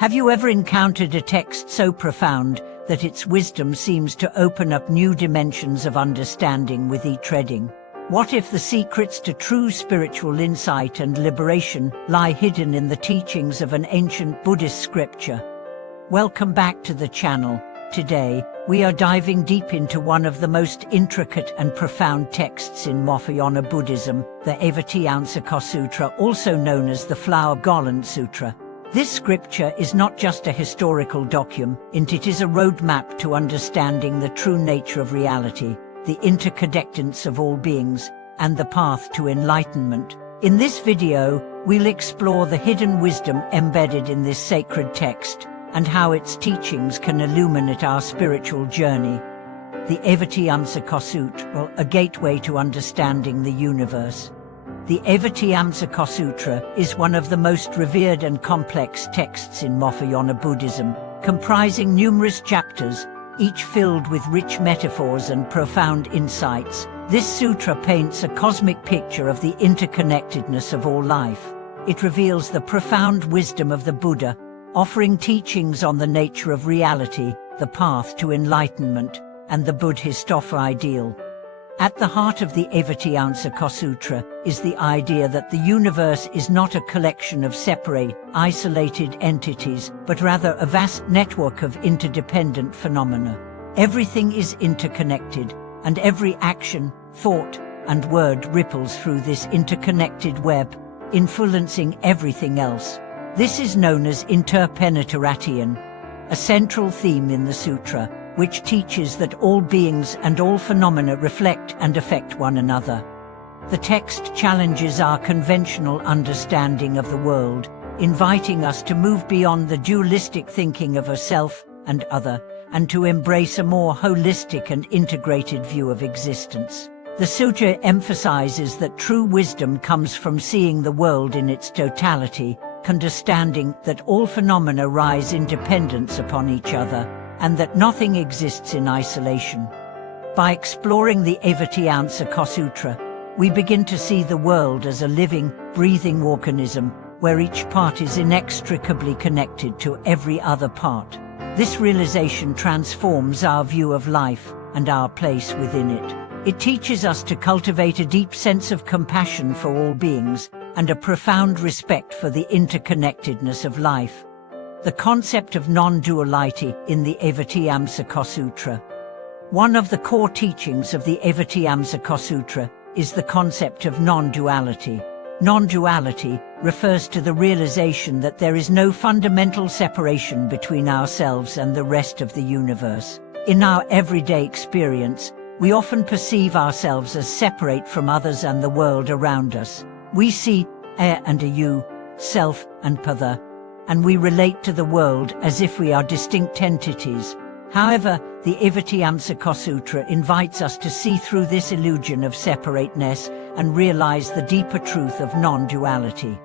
Have you ever encountered a text so profound that its wisdom seems to open up new dimensions of understanding with each reading? What if the secrets to true spiritual insight and liberation lie hidden in the teachings of an ancient Buddhist scripture? Welcome back to the channel. Today, we are diving deep into one of the most intricate and profound texts in Mahayana Buddhism, the Avatamsaka Sutra, also known as the Flower Garland Sutra. This scripture is not just a historical document, it is a roadmap to understanding the true nature of reality, the interconnectedness of all beings, and the path to enlightenment. In this video, we'll explore the hidden wisdom embedded in this sacred text, and how its teachings can illuminate our spiritual journey. The Avatamsaka Sutra, a gateway to understanding the universe. The Avatamsaka Sutra is one of the most revered and complex texts in Mahayana Buddhism, comprising numerous chapters, each filled with rich metaphors and profound insights. This sutra paints a cosmic picture of the interconnectedness of all life. It reveals the profound wisdom of the Buddha, offering teachings on the nature of reality, the path to enlightenment, and the Buddhist ideal. At the heart of the Avatamsaka Sutra is the idea that the universe is not a collection of separate, isolated entities, but rather a vast network of interdependent phenomena. Everything is interconnected, and every action, thought, and word ripples through this interconnected web, influencing everything else. This is known as interpenetratian, a central theme in the sutra, which teaches that all beings and all phenomena reflect and affect one another. The text challenges our conventional understanding of the world, inviting us to move beyond the dualistic thinking of a self and other, and to embrace a more holistic and integrated view of existence. The sutra emphasizes that true wisdom comes from seeing the world in its totality, understanding that all phenomena rise in dependence upon each other, and that nothing exists in isolation. By exploring the Avatamsaka Sutra, we begin to see the world as a living, breathing organism, where each part is inextricably connected to every other part. This realization transforms our view of life and our place within it. It teaches us to cultivate a deep sense of compassion for all beings, and a profound respect for the interconnectedness of life. The concept of non-duality in the Avatamsaka Sutra. One of the core teachings of the Avatamsaka Sutra is the concept of non-duality. Non-duality refers to the realization that there is no fundamental separation between ourselves and the rest of the universe. In our everyday experience, we often perceive ourselves as separate from others and the world around us. We see I and a you, self and pada, and we relate to the world as if we are distinct entities. However, the Avatamsaka Sutra invites us to see through this illusion of separateness and realize the deeper truth of non-duality.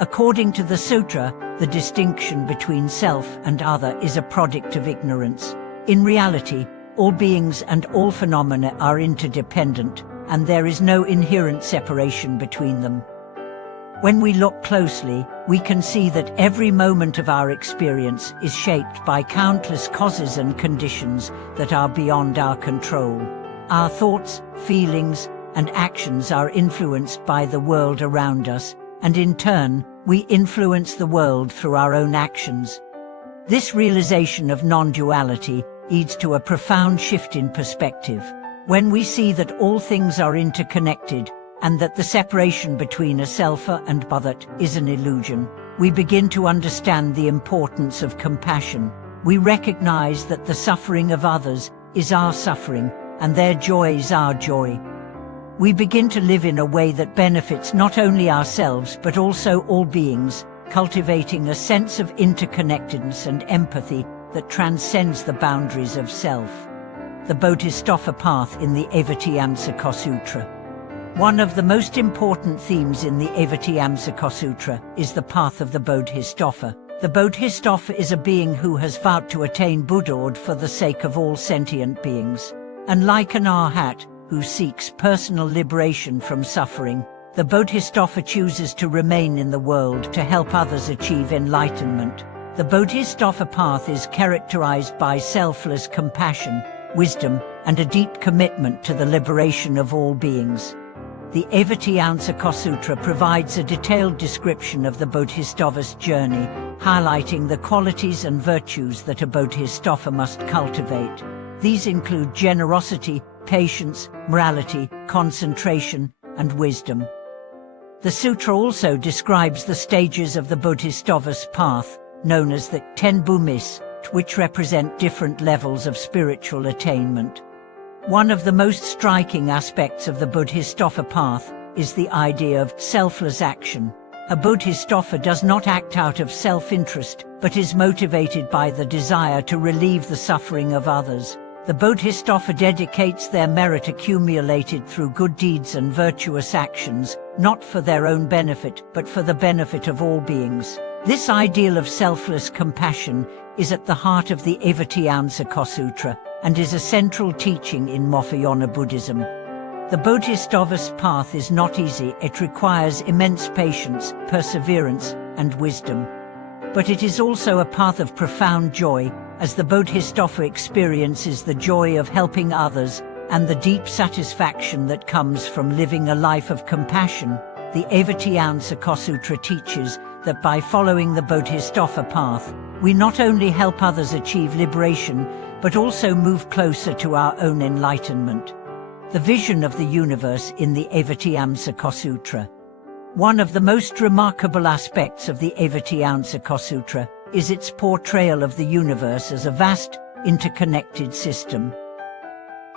According to the sutra, the distinction between self and other is a product of ignorance. In reality, all beings and all phenomena are interdependent, and there is no inherent separation between them. When we look closely, we can see that every moment of our experience is shaped by countless causes and conditions that are beyond our control. Our thoughts, feelings, and actions are influenced by the world around us, and in turn, we influence the world through our own actions. This realization of non-duality leads to a profound shift in perspective. When we see that all things are interconnected, and that the separation between a self and bhadat is an illusion, we begin to understand the importance of compassion. We recognize that the suffering of others is our suffering, and their joy is our joy. We begin to live in a way that benefits not only ourselves but also all beings, cultivating a sense of interconnectedness and empathy that transcends the boundaries of self. The Bodhisattva path in the Avatamsaka Sutra. One of the most important themes in the Avatamsaka Sutra is the path of the Bodhisattva. The Bodhisattva is a being who has vowed to attain Buddhahood for the sake of all sentient beings. And like an arhat, who seeks personal liberation from suffering, the Bodhisattva chooses to remain in the world to help others achieve enlightenment. The Bodhisattva path is characterized by selfless compassion, wisdom, and a deep commitment to the liberation of all beings. The Avatamsaka Sutra provides a detailed description of the Bodhisattva's journey, highlighting the qualities and virtues that a Bodhisattva must cultivate. These include generosity, patience, morality, concentration, and wisdom. The sutra also describes the stages of the Bodhisattva's path, known as the 10 bhumis, which represent different levels of spiritual attainment. One of the most striking aspects of the Bodhisattva path is the idea of selfless action. A Bodhisattva does not act out of self-interest, but is motivated by the desire to relieve the suffering of others. The Bodhisattva dedicates their merit accumulated through good deeds and virtuous actions, not for their own benefit, but for the benefit of all beings. This ideal of selfless compassion is at the heart of the Avatamsaka Sutra and is a central teaching in Mahayana Buddhism. The Bodhisattva's path is not easy. It requires immense patience, perseverance, and wisdom. But it is also a path of profound joy, as the Bodhisattva experiences the joy of helping others and the deep satisfaction that comes from living a life of compassion. The Avatamsaka Sutra teaches that by following the Bodhisattva path, we not only help others achieve liberation, but also move closer to our own enlightenment. The vision of the universe in the Avatamsaka Sutra. One of the most remarkable aspects of the Avatamsaka Sutra is its portrayal of the universe as a vast, interconnected system.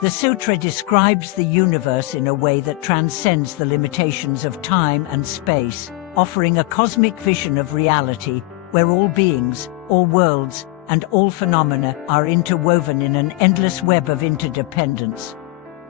The sutra describes the universe in a way that transcends the limitations of time and space, offering a cosmic vision of reality where all beings, all worlds, and all phenomena are interwoven in an endless web of interdependence.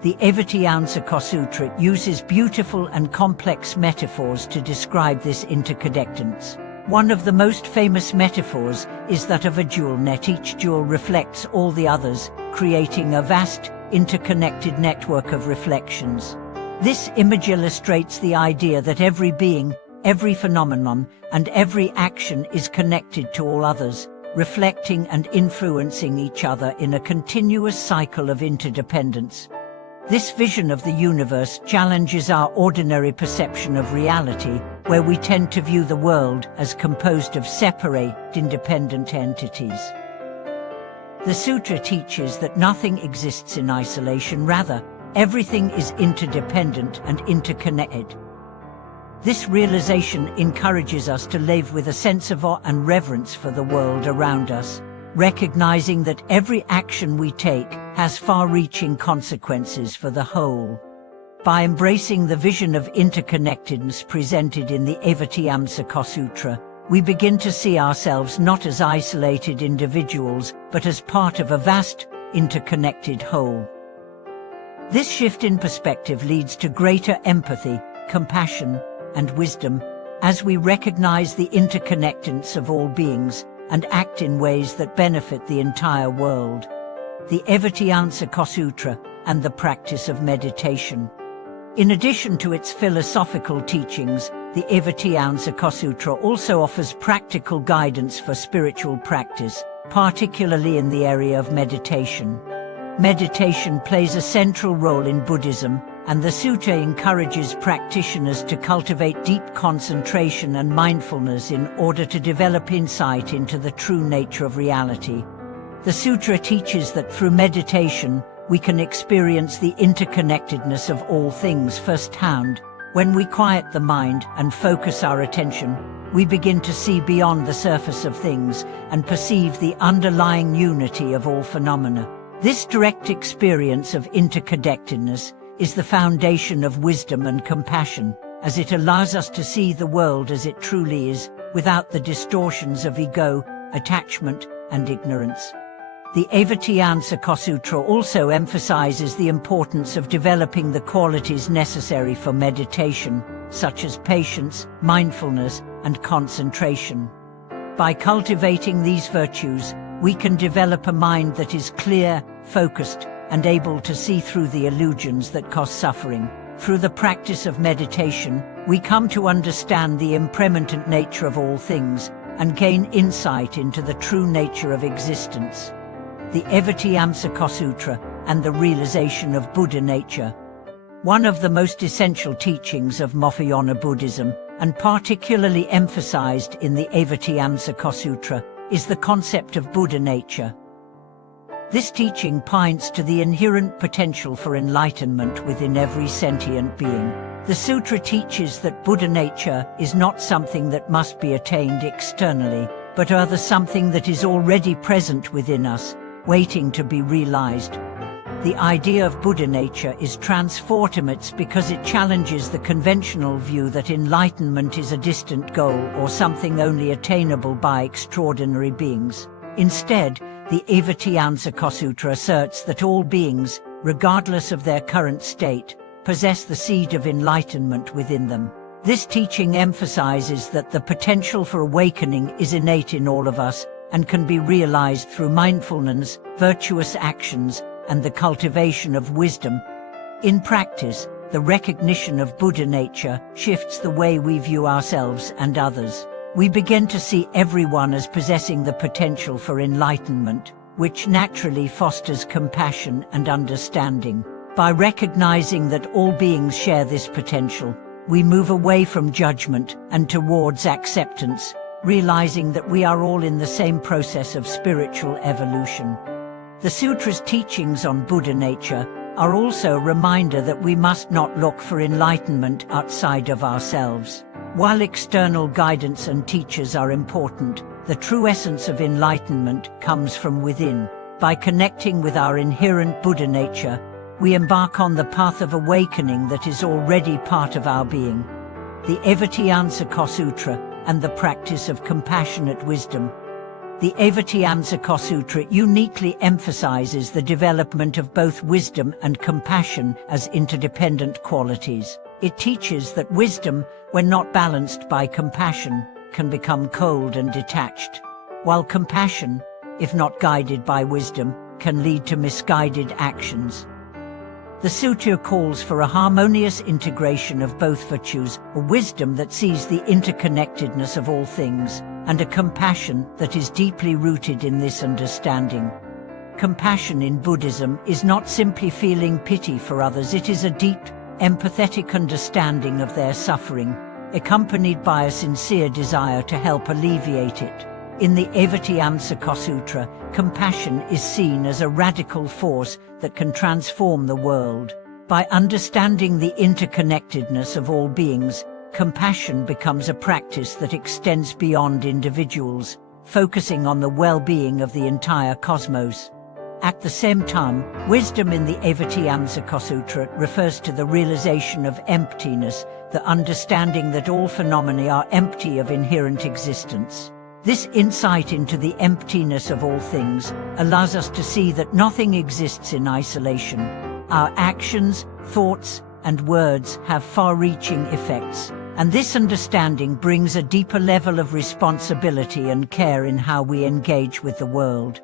The Avatamsaka Sutra uses beautiful and complex metaphors to describe this interconnectedness. One of the most famous metaphors is that of a jewel net. Each jewel reflects all the others, creating a vast, interconnected network of reflections. This image illustrates the idea that every being, every phenomenon, and every action is connected to all others, reflecting and influencing each other in a continuous cycle of interdependence. This vision of the universe challenges our ordinary perception of reality, where we tend to view the world as composed of separate, independent entities. The sutra teaches that nothing exists in isolation. Rather, everything is interdependent and interconnected. This realization encourages us to live with a sense of awe and reverence for the world around us, recognizing that every action we take has far-reaching consequences for the whole. By embracing the vision of interconnectedness presented in the Avatamsaka Sutra, we begin to see ourselves not as isolated individuals, but as part of a vast, interconnected whole. This shift in perspective leads to greater empathy, compassion, and wisdom, as we recognize the interconnectedness of all beings and act in ways that benefit the entire world. The Avatamsaka Sutra and the practice of meditation. In addition to its philosophical teachings, the Avatamsaka Sutra also offers practical guidance for spiritual practice, particularly in the area of meditation. Meditation plays a central role in Buddhism, and the sutra encourages practitioners to cultivate deep concentration and mindfulness in order to develop insight into the true nature of reality. The sutra teaches that through meditation, we can experience the interconnectedness of all things firsthand. When we quiet the mind and focus our attention, we begin to see beyond the surface of things and perceive the underlying unity of all phenomena. This direct experience of interconnectedness is the foundation of wisdom and compassion, as it allows us to see the world as it truly is, without the distortions of ego, attachment, and ignorance. The Avatamsaka Sutra also emphasizes the importance of developing the qualities necessary for meditation, such as patience, mindfulness, and concentration. By cultivating these virtues, we can develop a mind that is clear, focused, and able to see through the illusions that cause suffering. Through the practice of meditation, we come to understand the impermanent nature of all things, and gain insight into the true nature of existence. The Avatamsaka Sutra and the realization of Buddha nature. One of the most essential teachings of Mahayana Buddhism, and particularly emphasized in the Avatamsaka Sutra, is the concept of Buddha nature. This teaching points to the inherent potential for enlightenment within every sentient being. The sutra teaches that Buddha nature is not something that must be attained externally, but rather something that is already present within us, waiting to be realized. The idea of Buddha nature is transformative because it challenges the conventional view that enlightenment is a distant goal or something only attainable by extraordinary beings. Instead, the Avatamsaka Sutra asserts that all beings, regardless of their current state, possess the seed of enlightenment within them. This teaching emphasizes that the potential for awakening is innate in all of us and can be realized through mindfulness, virtuous actions, and the cultivation of wisdom. In practice, the recognition of Buddha nature shifts the way we view ourselves and others. We begin to see everyone as possessing the potential for enlightenment, which naturally fosters compassion and understanding. By recognizing that all beings share this potential, we move away from judgment and towards acceptance, realizing that we are all in the same process of spiritual evolution. The Sutra's teachings on Buddha nature are also a reminder that we must not look for enlightenment outside of ourselves. While external guidance and teachers are important, the true essence of enlightenment comes from within. By connecting with our inherent Buddha nature, we embark on the path of awakening that is already part of our being. The Avatamsaka Sutra and the practice of compassionate wisdom. The Avatamsaka Sutra uniquely emphasizes the development of both wisdom and compassion as interdependent qualities. It teaches that wisdom, when not balanced by compassion, can become cold and detached, while compassion, if not guided by wisdom, can lead to misguided actions. The sutra calls for a harmonious integration of both virtues, a wisdom that sees the interconnectedness of all things, and a compassion that is deeply rooted in this understanding. Compassion in Buddhism is not simply feeling pity for others, it is a deep, empathetic understanding of their suffering, accompanied by a sincere desire to help alleviate it. In the Avatamsaka Sutra, compassion is seen as a radical force that can transform the world. By understanding the interconnectedness of all beings, compassion becomes a practice that extends beyond individuals, focusing on the well-being of the entire cosmos. At the same time, wisdom in the Avatamsaka Sutra refers to the realization of emptiness, the understanding that all phenomena are empty of inherent existence. This insight into the emptiness of all things allows us to see that nothing exists in isolation. Our actions, thoughts, and words have far-reaching effects, and this understanding brings a deeper level of responsibility and care in how we engage with the world.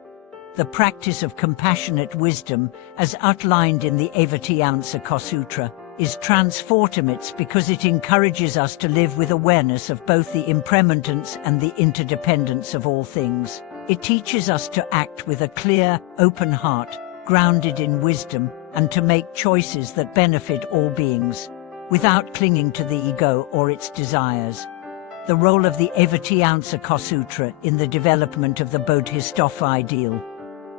The practice of compassionate wisdom, as outlined in the Avatamsaka Sutra, is transformative because it encourages us to live with awareness of both the impermanence and the interdependence of all things. It teaches us to act with a clear, open heart, grounded in wisdom, and to make choices that benefit all beings, without clinging to the ego or its desires. The role of the Avatamsaka Sutra in the development of the Bodhisattva ideal.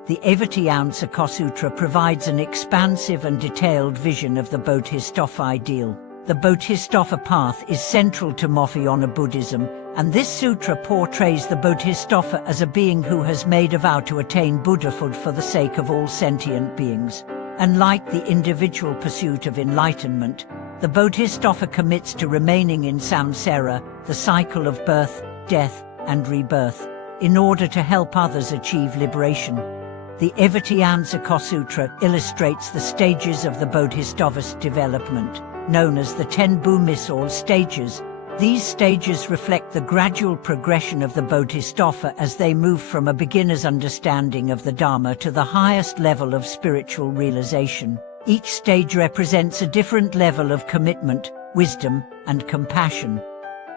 The Avatamsaka Sutra provides an expansive and detailed vision of the Bodhisattva ideal. The Bodhisattva path is central to Mahayana Buddhism, and this sutra portrays the Bodhisattva as a being who has made a vow to attain Buddhahood for the sake of all sentient beings. Unlike the individual pursuit of enlightenment, the Bodhisattva commits to remaining in samsara, the cycle of birth, death, and rebirth, in order to help others achieve liberation. The Avatamsaka Sutra illustrates the stages of the Bodhisattva's development, known as the 10 Bhumisal stages. These stages reflect the gradual progression of the Bodhisattva as they move from a beginner's understanding of the Dharma to the highest level of spiritual realization. Each stage represents a different level of commitment, wisdom, and compassion.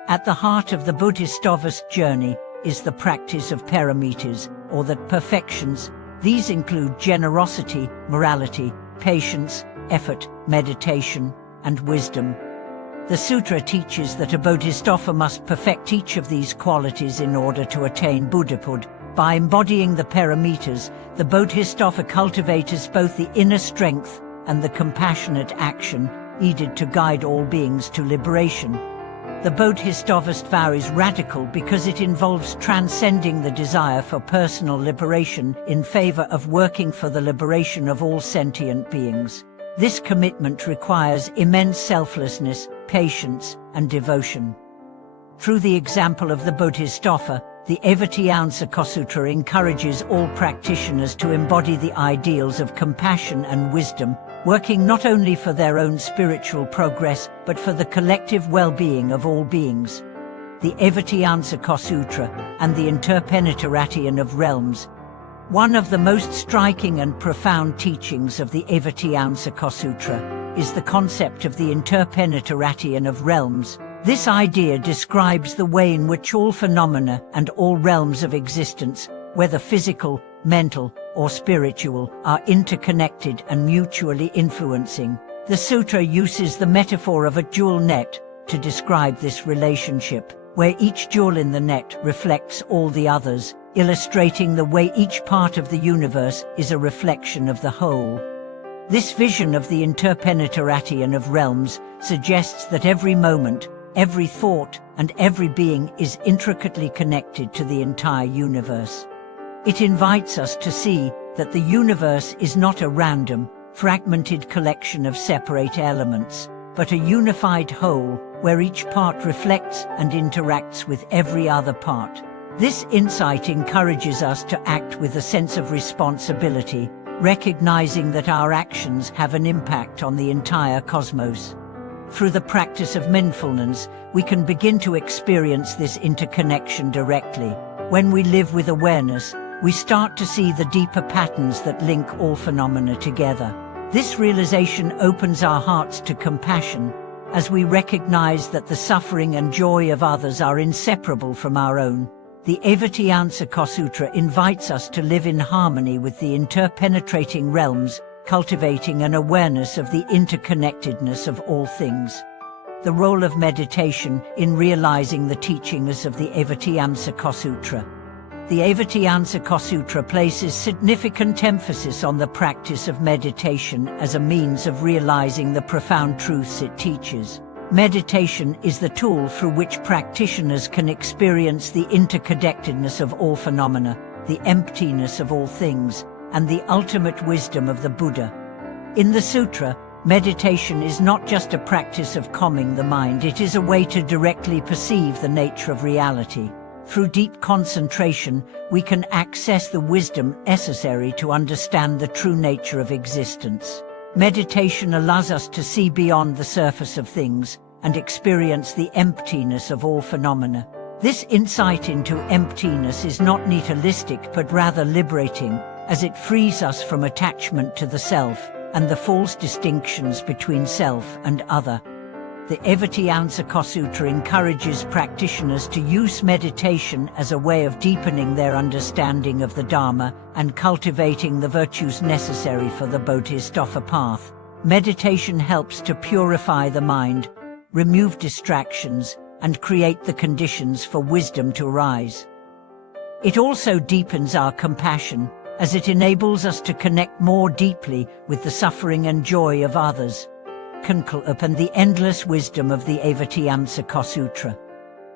At the heart of the Bodhisattva's journey is the practice of paramitas, or the perfections. These include generosity, morality, patience, effort, meditation, and wisdom. The sutra teaches that a bodhisattva must perfect each of these qualities in order to attain Buddhahood. By embodying the paramitas, the bodhisattva cultivates both the inner strength and the compassionate action needed to guide all beings to liberation. The bodhisattva's vow is radical because it involves transcending the desire for personal liberation in favor of working for the liberation of all sentient beings. This commitment requires immense selflessness, patience, and devotion. Through the example of the Bodhisattva, the Avatamsaka Sutra encourages all practitioners to embody the ideals of compassion and wisdom, working not only for their own spiritual progress, but for the collective well-being of all beings. The Avatamsaka Sutra and the Interpenetration of Realms. One of the most striking and profound teachings of the Avatamsaka Sutra is the concept of the interpenetration of realms. This idea describes the way in which all phenomena and all realms of existence, whether physical, mental, or spiritual, are interconnected and mutually influencing. The sutra uses the metaphor of a jewel net to describe this relationship, where each jewel in the net reflects all the others, illustrating the way each part of the universe is a reflection of the whole. This vision of the interpenetration of realms suggests that every moment, every thought, and every being is intricately connected to the entire universe. It invites us to see that the universe is not a random, fragmented collection of separate elements, but a unified whole where each part reflects and interacts with every other part. This insight encourages us to act with a sense of responsibility, recognizing that our actions have an impact on the entire cosmos. Through the practice of mindfulness, we can begin to experience this interconnection directly. When we live with awareness, we start to see the deeper patterns that link all phenomena together. This realization opens our hearts to compassion, as we recognize that the suffering and joy of others are inseparable from our own. The Avatamsaka Sutra invites us to live in harmony with the interpenetrating realms, cultivating an awareness of the interconnectedness of all things. The role of meditation in realizing the teachings of the Avatamsaka Sutra. The Avatamsaka Sutra places significant emphasis on the practice of meditation as a means of realizing the profound truths it teaches. Meditation is the tool through which practitioners can experience the interconnectedness of all phenomena, the emptiness of all things, and the ultimate wisdom of the Buddha. In the sutra, meditation is not just a practice of calming the mind, it is a way to directly perceive the nature of reality. Through deep concentration, we can access the wisdom necessary to understand the true nature of existence. Meditation allows us to see beyond the surface of things and experience the emptiness of all phenomena. This insight into emptiness is not nihilistic but rather liberating, as it frees us from attachment to the self and the false distinctions between self and other. The Avatamsaka Sutra encourages practitioners to use meditation as a way of deepening their understanding of the Dharma and cultivating the virtues necessary for the Bodhisattva path. Meditation helps to purify the mind, remove distractions, and create the conditions for wisdom to arise. It also deepens our compassion, as it enables us to connect more deeply with the suffering and joy of others. And the endless wisdom of the Avatamsaka Sutra.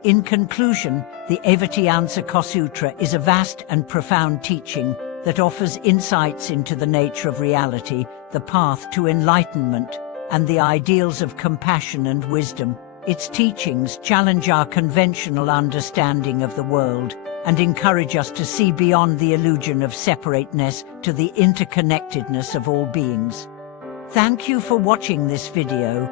In conclusion, the Avatamsaka Sutra is a vast and profound teaching that offers insights into the nature of reality, the path to enlightenment, and the ideals of compassion and wisdom. Its teachings challenge our conventional understanding of the world and encourage us to see beyond the illusion of separateness to the interconnectedness of all beings. Thank you for watching this video.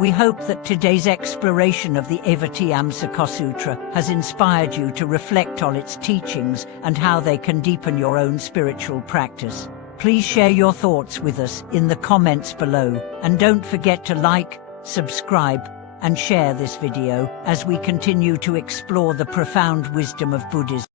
We hope that today's exploration of the Avatamsaka Sutra has inspired you to reflect on its teachings and how they can deepen your own spiritual practice. Please share your thoughts with us in the comments below, and don't forget to like, subscribe, and share this video as we continue to explore the profound wisdom of Buddhism.